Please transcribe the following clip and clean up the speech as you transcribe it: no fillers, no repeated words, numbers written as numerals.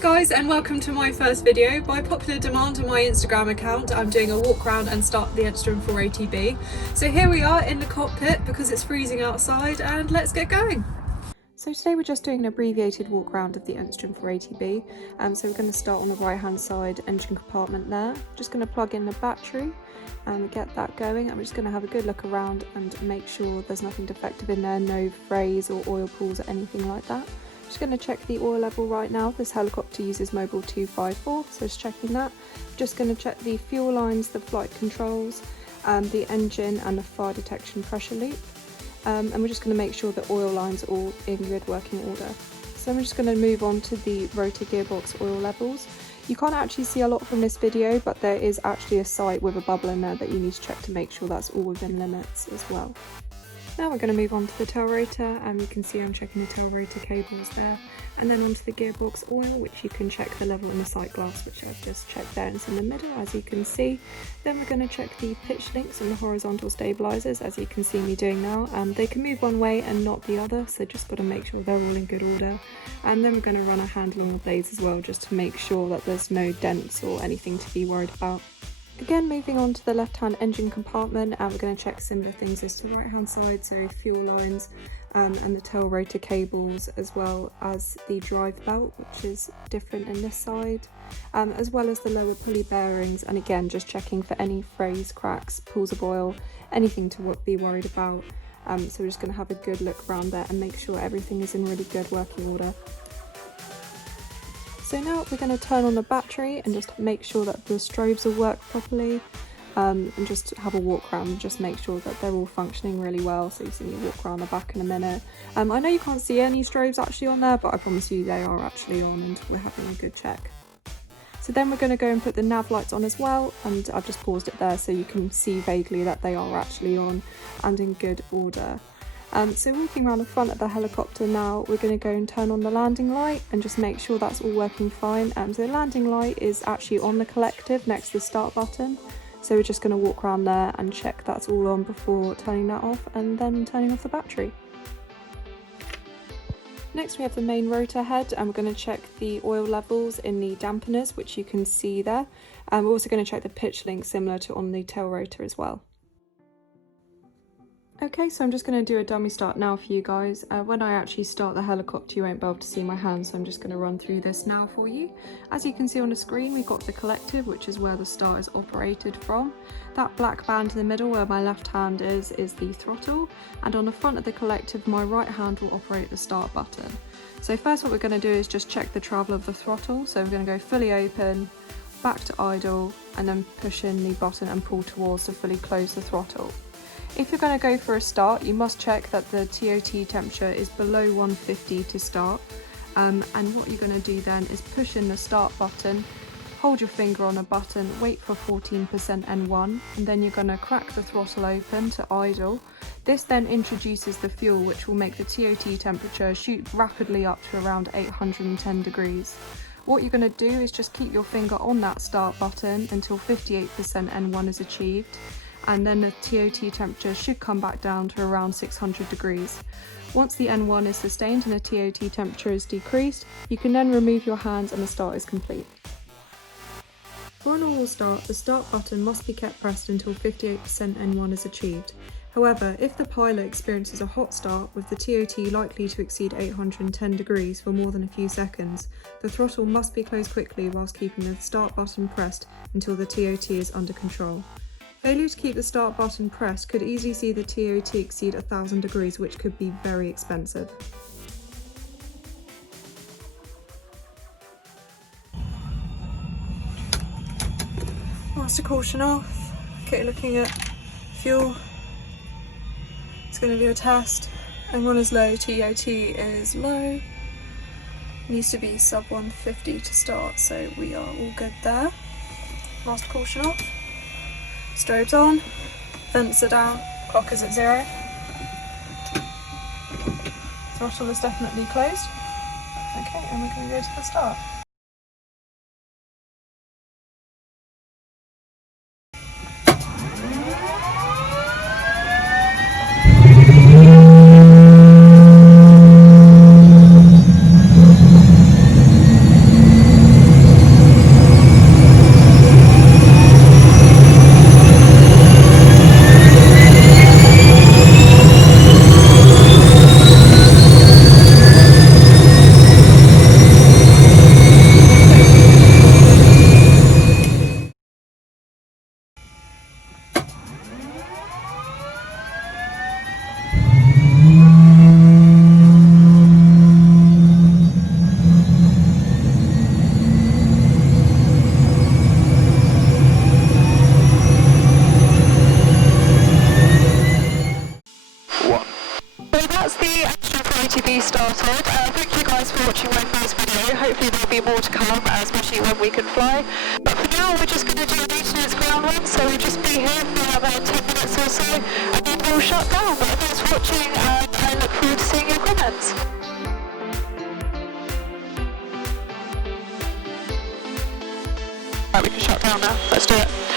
guys, and welcome to my first video. By popular demand on my Instagram account, I'm doing a walk around and start the Enstrom 480B. So here we are in the cockpit because it's freezing outside, and let's get going. So today we're just doing an abbreviated walk around of the Enstrom 480B. So we're going to start on the right hand side engine compartment there. Just going to plug in the battery and get that going. I'm just going to have a good look around and make sure there's nothing defective in there, no frays or oil pools or anything like that. Just going to check the oil level right now. This helicopter uses Mobil 254, so just checking that. Just going to check the fuel lines, the flight controls, the engine and the fire detection pressure loop. And we're just going to make sure the oil lines are all in good working order. So I'm just going to move on to the rotor gearbox oil levels. You can't actually see a lot from this video, but there is actually a sight with a bubble in there that you need to check to make sure that's all within limits as well. Now we're going to move on to the tail rotor, and you can see I'm checking the tail rotor cables there, and then onto the gearbox oil, which you can check the level in the sight glass, which I've just checked there, and it's in the middle as you can see. Then we're going to check the pitch links and the horizontal stabilizers, as you can see me doing now. They can move one way and not the other, so just got to make sure they're all in good order. And then we're going to run a handle on the blades as well, just to make sure that there's no dents or anything to be worried about. Again, moving on to the left-hand engine compartment, we're going to check similar things as to the right-hand side, so fuel lines and the tail rotor cables, as well as the drive belt, which is different in this side, as well as the lower pulley bearings, and again just checking for any frays, cracks, pools of oil, anything to be worried about. So we're just going to have a good look around there and make sure everything is in really good working order. So now we're going to turn on the battery and just make sure that the strobes will work properly, and just have a walk around and just make sure that they're all functioning really well. So you see me walk around the back in a minute. I know you can't see any strobes actually on there, but I promise you they are actually on, and we're having a good check. So then we're going to go and put the nav lights on as well, and I've just paused it there so you can see vaguely that they are actually on and in good order. So walking around the front of the helicopter now, we're going to go and turn on the landing light and just make sure that's all working fine. So the landing light is actually on the collective next to the start button. So we're just going to walk around there and check that's all on before turning that off and then turning off the battery. Next we have the main rotor head, and we're going to check the oil levels in the dampeners, which you can see there. We're also going to check the pitch link similar to on the tail rotor as well. Okay, so I'm just going to do a dummy start now for you guys. When I actually start the helicopter, you won't be able to see my hand, so I'm just going to run through this now for you. As you can see on the screen, we've got the collective, which is where the start is operated from. That black band in the middle where my left hand is the throttle, and on the front of the collective, my right hand will operate the start button. So first what we're going to do is just check the travel of the throttle. So we're going to go fully open, back to idle, and then push in the button and pull towards to fully close the throttle. If you're going to go for a start, you must check that the TOT temperature is below 150 to start. And what you're going to do then is push in the start button, hold your finger on a button, wait for 14% N1, and then you're going to crack the throttle open to idle. This then introduces the fuel, which will make the TOT temperature shoot rapidly up to around 810 degrees. What you're going to do is just keep your finger on that start button until 58% N1 is achieved, and then the TOT temperature should come back down to around 600 degrees. Once the N1 is sustained and the TOT temperature is decreased, you can then remove your hands and the start is complete. For a normal start, the start button must be kept pressed until 58% N1 is achieved. However, if the pilot experiences a hot start with the TOT likely to exceed 810 degrees for more than a few seconds, the throttle must be closed quickly whilst keeping the start button pressed until the TOT is under control. Failure to keep the start button pressed could easily see the TOT exceed 1000 degrees, which could be very expensive. Master caution off. Okay, looking at fuel. It's going to do a test. N1 is low, TOT is low. Needs to be sub 150 to start, so we are all good there. Master caution off. Strobes on, vents are down, clock is at 0. Throttle is definitely closed. Okay, and we're going to go to the start. 480B started. Thank you guys for watching my first video. Hopefully there'll be more to come, especially when we can fly. But for now, we're just going to do a maintenance ground run, so we'll just be here for about 10 minutes or so, and then we'll shut down. But thanks for watching, and I look forward to seeing your comments. Right, we can shut down now. Let's do it.